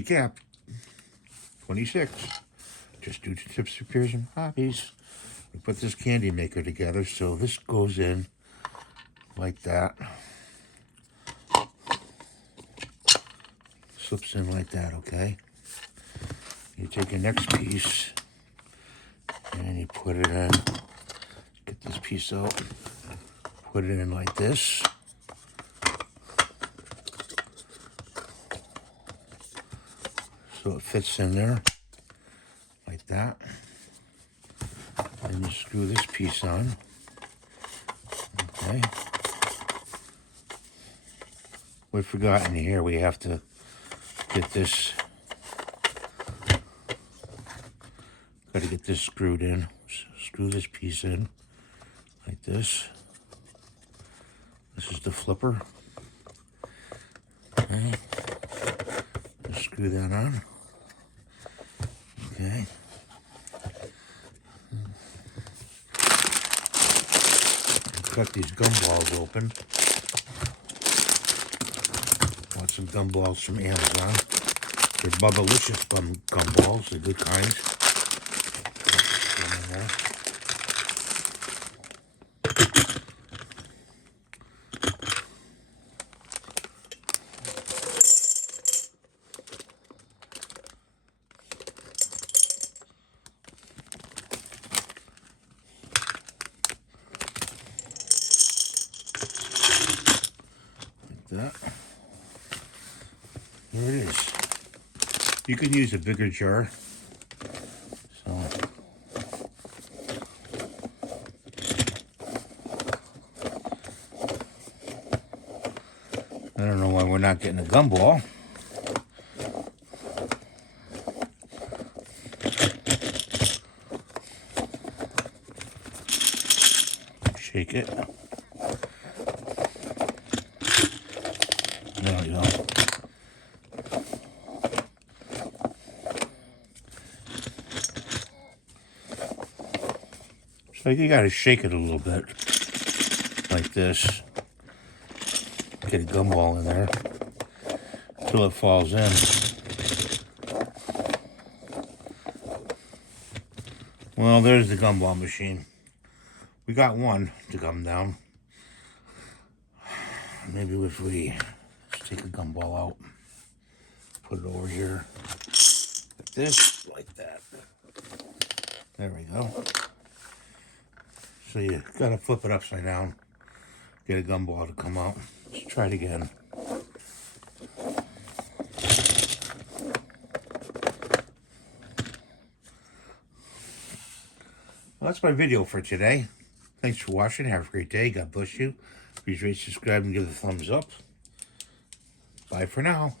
Recap. 26. Just due to tips, repairs, and hobbies. We put this candy maker together, so this goes in like that. Slips in like that, okay? You take your next piece and you put it in. Get this piece out. Put it in like this. So it fits in there like that. And you screw this piece on. Okay. We forgot in here we have to get this. Got to get this screwed in. Screw this piece in like this. This is the flipper. Okay. Just screw that on. Okay. Cut these gumballs open. Want some gumballs from Amazon. They're Bubblicious gumballs, they're good kinds. That. There it is. You could use a bigger jar. So I don't know why we're not getting a gumball. Shake it. There we go. So you gotta shake it a little bit, like this. Get a gumball in there until it falls in. Well, there's the gumball machine. We got one to come down. Maybe if we take a gumball out, put it over here, like this, like that. There we go. So you gotta flip it upside down, get a gumball to come out. Let's try it again. Well, that's my video for today. Thanks for watching. Have a great day. God bless you. Please rate, subscribe, and give it a thumbs up. Bye for now.